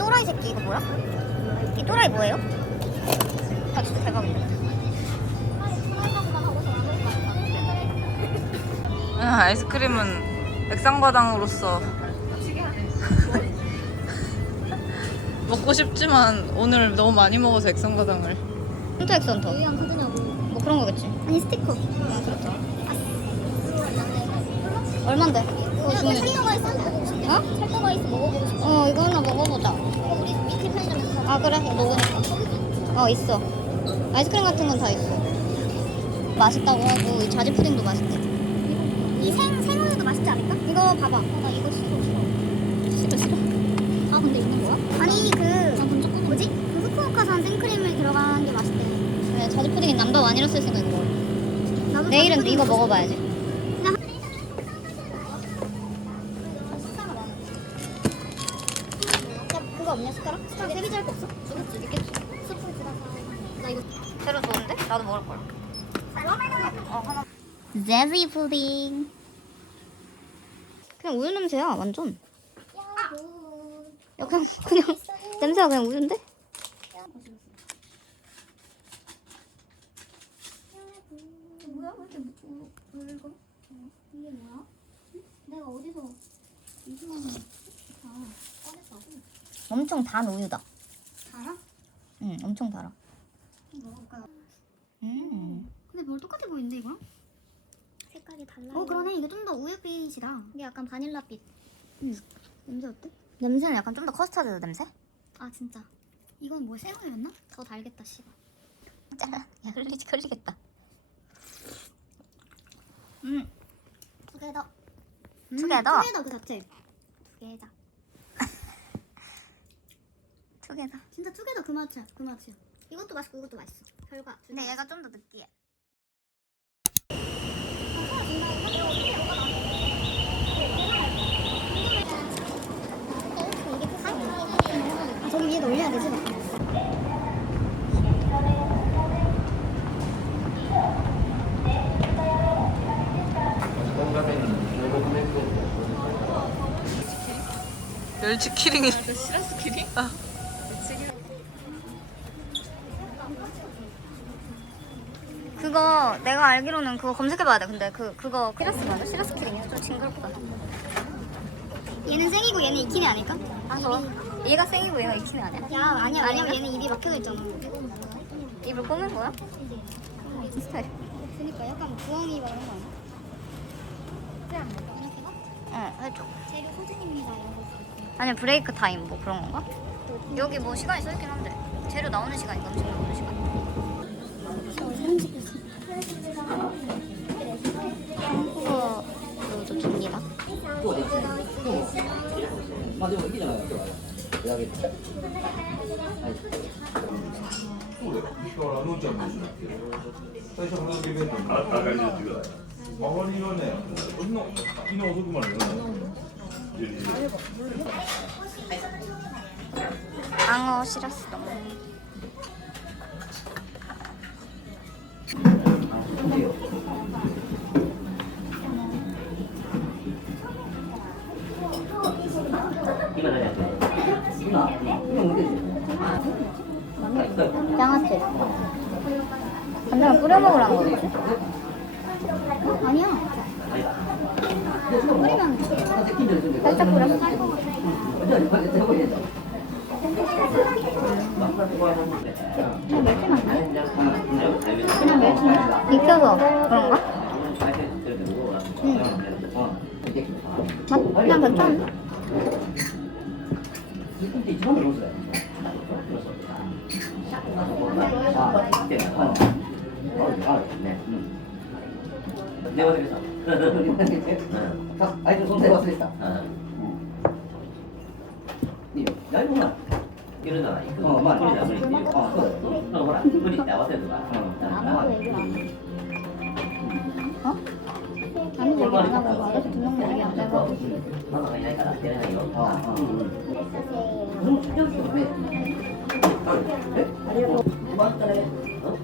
또라이 새끼 이거 뭐야? 이 또라이 뭐예요? 아 진짜 대박이다. 아, 아이스크림은 액상과당으로서 먹고 싶지만 오늘 너무 많이 먹어서 엑스헌터. 유형 카드라고. 뭐 그런 거겠지. 아니 스티커. 아 그렇다. 얼만데? 이거 있어 먹어보고 싶대. 어? 찰떡가 있어 먹어보고 싶대. 어 이거 하나 먹어보자. 이거 우리 미킬 편의점에서 사. 아 그래? 먹으니까. 어 있어. 아이스크림 같은 건 다 있어. 맛있다고 하고 이 자지 푸딩도 맛있대. 이생 생우유도 맛있지 않을까? 이거 봐봐. 어, 나 이거 싫어 싫어 싫어. 싫어. 아 근데 있는 거야? 아니 그 꺼. 뭐지? 그 후쿠오카산 생크림이 들어간 게 맛있대. 네, 자지 푸딩이 남바 와니라 쓸수가 있는 거. 나도 내일은 푸딩 이거 먹어봐야지. 숟가락? 숟가락 세비지 할거 없어? 주겠지 있겠지. 스푼 그다 나 이거 새로 좋은데? 나도 먹을 거야. 어 하나. 제비 푸딩. 그냥 우유 냄새야 완전. 야 그냥 그냥 냄새가 그냥 우유인데? 뭐야? 왜 이렇게 무- 붉어? 이게 뭐야? 응? 내가 어디서 20만 원다 꺼냈다고? 엄청 단 우유다. 달아? 응, 엄청 달아. 먹어볼까요? 음. 근데 뭘 똑같아 보이는데 이거랑? 색깔이 달라요. 어 그러네. 이거 좀더 우유빛이다. 이게 약간 바닐라빛. 응. 냄새 어때? 냄새는 약간 좀 더 커스터드 냄새? 아 진짜. 이건 뭐 생우유였나? 더 달겠다 씨발. 짜. 야 흘리 흘리겠다. 음. 두 개 더. 음, 두개 더? 투게더 그 자체. 두개다. 두 개다. 진짜 투게더 그 맛이야. 그 맛이야. 이것도 맛있고 이것도 맛있어. 결과. 둘 근데 다 얘가 좀 더 느끼해. 아, 저기 위에 올려야 되지? 멸치 키링이 시라스 키링? 아. 그거 내가 알기로는 그거 검색해봐야 돼. 근데 그 그거 시라스 맞아? 시라스 키링이야. 좀 징그럽다. 얘는 생이고 얘는 익힘이 아닐까? 아 좋아. 얘가 생이고 얘가 익히는 아니야? 야 아니야 아니야? 왜냐면 얘는 입이 막혀져 있잖아. 입을 꼬맨 거야? 이 스타일. 그니까 약간 부엉이 막 이런 거 아니야? 어 해줘. 재료 소진입니다 이런 거. 아니면 브레이크 타임 뭐 그런 건가? 여기 뭐 시간이 써있긴 한데 재료 나오는 시간인가 でもいいじゃないですか。ふざけて。はい。そうだよ。だから、のんちゃんも一緒だって。最初、花火ント。あ、赤がりってくだい。周りはね、昨日、昨日遅くまで飲んだ。あの、お知らせと思う。 간장을 뿌려 먹으라는 거겠지? 아니야. 뿌리면 살짝 뿌려. 그냥 익혀서 그런가? 맛 그냥 괜찮 はい。ある、あるね。うん。で、忘た。あ、相手の存在忘れた。うん。い。い。よ。だい。ぶな。い。るなら行く。まあ、無理だ、無理う。あ、そうだ。ほら、無理って合わせるの。うん。あ。髪じい。けな、ママがい。ない。からやれない。よ。うん。うん。う。ありがとう。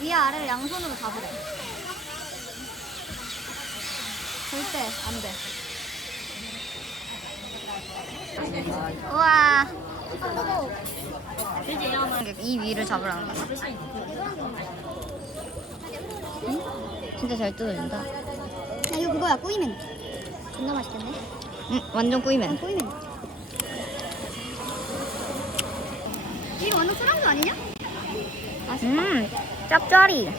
위아 아래를 양손으로 잡으래. 절대 안 돼. 우와. 이 위를 잡으라는 거야. 응? 진짜 잘 뜯어진다. 야 이거 그거야 꾸이면. 존나 맛있겠네. 응, 완전 꾸이면. 꾸이면. 이거 완전 술안주 아니냐? 음, 짭짜리.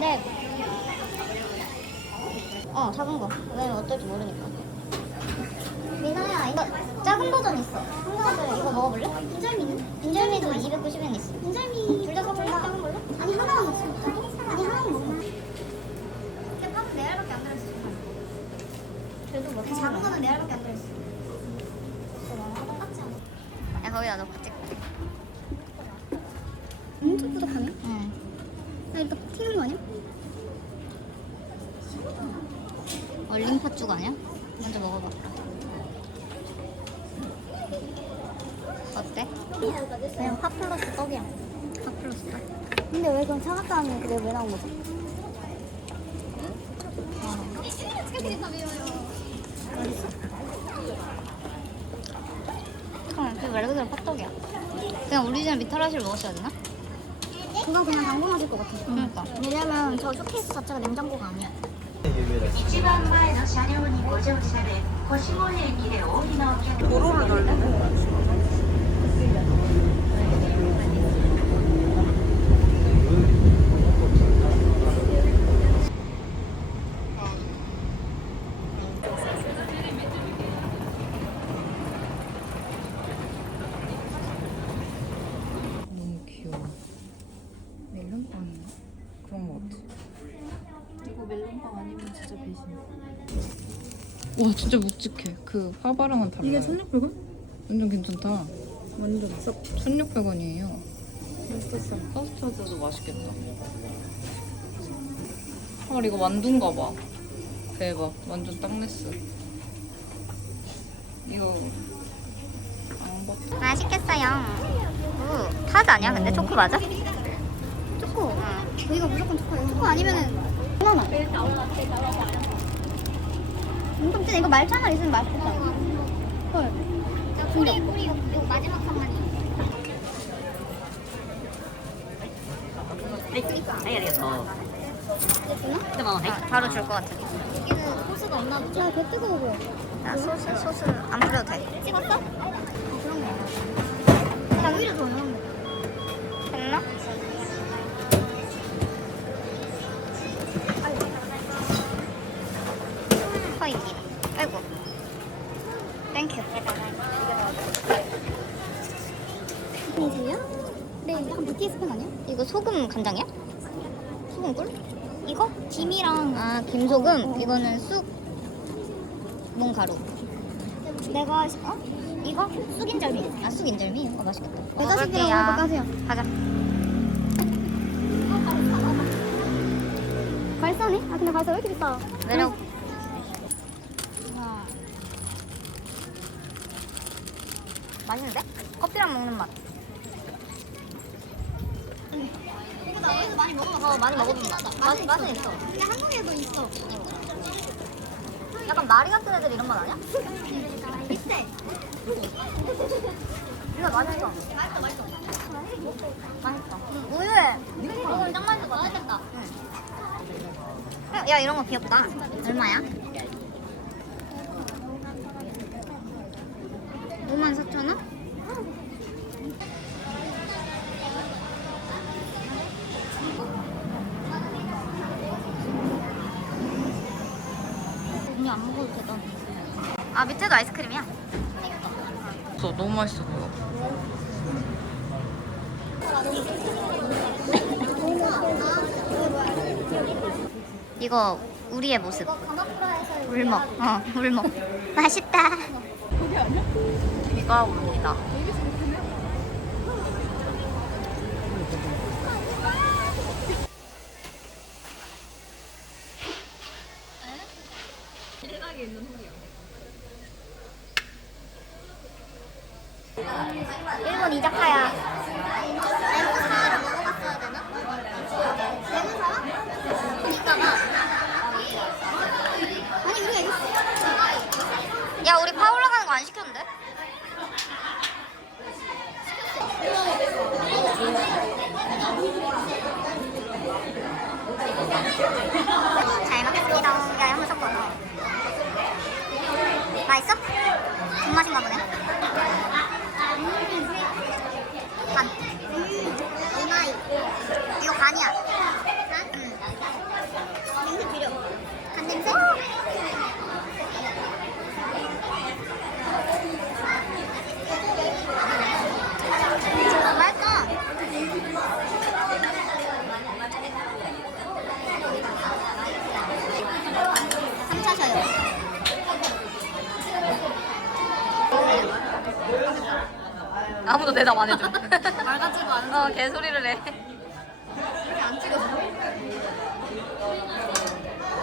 네. 어 작은 거. 왜냐면 어떨지 모르니까. 미나야 이거 작은 버전 있어. 한가하들 이거 먹어볼래? 인절미는? 인절미도 290엔 있어. 인절미 둘다 사볼래? 작은 걸로? 아니 하나만 먹자. 아니 하나만 먹자. 이게 팝은 네 알밖에 안 들었어. 그래도 뭐 작은 거는 네 알밖에 안 들었어. 똑같지 않아? 야, 거기다 넣고 찍. 엄청 부족하네. 응. 나 이거 튀는 거 아니야? 얼린 팥죽 아니야? 먼저 먹어봐. 어때? 그냥 파 플러스 떡이야. 팥 플러스. 근데 왜 그럼 차갑다 하면 그게 왜 나온 거지? 그냥 그 말 그대로 팥떡이야. 그냥 오리지널 미타라시를 먹었어야 되나? 그건 그냥 당근 맛일 것 같아. 그러니까. 왜냐면 저 쇼케이스 자체가 냉장고가 아니야. 一番前の車両にご乗車で腰越駅でお降りのお客 도 진짜 묵직해. 그 화바랑은 달라요. 이게 1,600원? 완전 괜찮다. 완전 썩 1,600원이에요. 맛있었어. 커스터드도 맛있겠다. 헐 이거 만두인가 봐. 대박. 완전 딱 냈어. 이거 안 봤다. 맛있겠어요. 오, 타즈 아니야? 근데 초코 맞아? 초코. 이거 무조건 초코야. 초코 아니면은 바나나. 엄청 진해. 이거 말차만 있으면 맛있겠다. 헐. 나 꼬리 꼬리 요 마지막 한마디. 아니 아니 저 근데 뭐 바로 줄 것 같아. 여기는 소스가 없나 보지? 야, 배 뜨거워 나 소스 소스 안 뿌려도 돼. 찍었어? 아, 그런 거. 나 오히려 더 넣은 팬 아니야? 이거 소금 간장이야? 소금 꿀? 이거? 김이랑 아 김소금. 이거는 쑥 몽가루. 내가 어? 이거? 쑥인절미. 아 쑥인절미. 어 맛있겠다. 먹어볼게요. 거 까세요. 가자. 발사네? 아 근데 발사 왜 이렇게 비싸? 매력. 맛있는데? 커피랑 먹는 맛. 많이 먹어봤어. 어 많이 먹어본 맛. 맛 맛은 있어. 근데 한국에도 있어. 약간 마리 같은 애들 이런 맛 아니야? 비슷해. 이거 맛있어. 맛있어, 맛있어. 맛있어. 우유에 짱 맛있을 것 같아. 야 이런 거 귀엽다. 얼마야? 5만 4천 원? 언니 안 먹어도 되다. 아 밑에도 아이스크림이야? 너무 맛있어 보여. 이거 우리의 모습. 울먹. 어, 울먹. 맛있다. 비가 옵니다. 일본 이자카야. 잘 먹겠습니다. 야, 한번 섞어. 맛있어? 존맛인가 보네. 간. 이마이. 이거 간이야. 간? 응. 냄새 비려. 간 냄새? 맛있어. 삼차 셔요. 아무도 대답 안 해줘. 말 같지도 않은 어, 개소리를 내. 안 찍었어.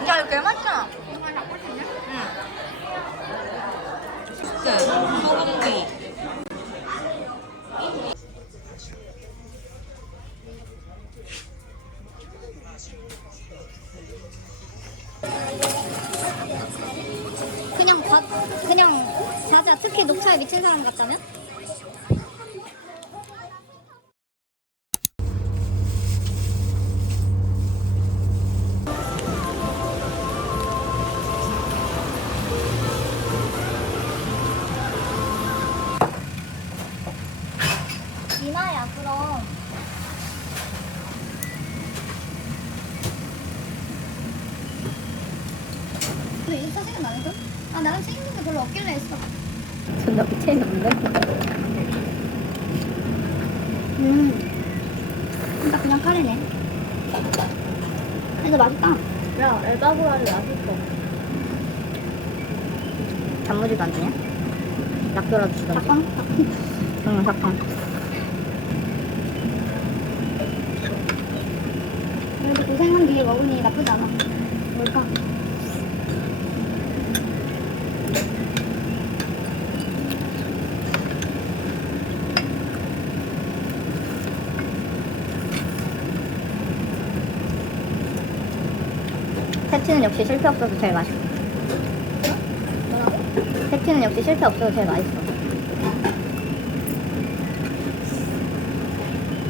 야, 이거 개맛있잖아. 응. 그, 소금구이. 그냥 밥, 그냥 자자 특히 녹차에 미친 사람 같다면? 야 그럼. 근데 인스타 생각 나는 거? 아, 나랑 게 별로 없길래 했어. 존나 밑에 있는데? 음. 딱 그냥 카레네. 이거 맛있다. 야, 에바구라를 맛있어. 단무지도 안 주냐? 낙도라도 주던지. 닭강? 응, 닭강. 고생한 뒤에 먹으니 나쁘지 않아. 뭘까? 패티는 역시 실패 없어도 제일 맛있어. 패티는 역시 실패 없어도 제일 맛있어.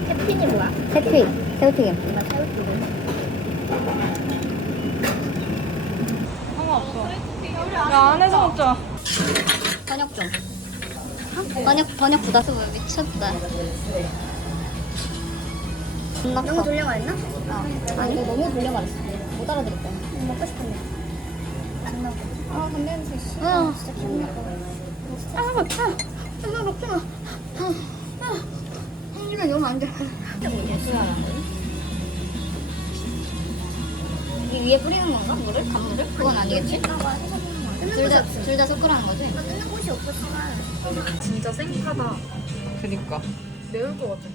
캡틴이 뭐야? 패티, 새우튀김. 상관없어. 야, 안에서 먹자. 번역 좀. 번역, 번역 부다스 미쳤다. 존나 너무 커. 돌려 말했나? 어. 아니, 이거 너무 돌려 말했어. 못 알아들을 거야. 먹고 싶었네. 아 근데 냄새 씨. 응. 진짜 기분 나빠. 아, 먹자. 아, 먹지 마. 아, 아. 이거 너무 안 돼. 이 위에 뿌리는 건가? 물을? 간물을? 그건 아니겠지? 둘 다, 둘 다 섞으라는 거지? 뜯는 곳이 없었지만. 진짜 생파다. 그니까. 매울 것 같아.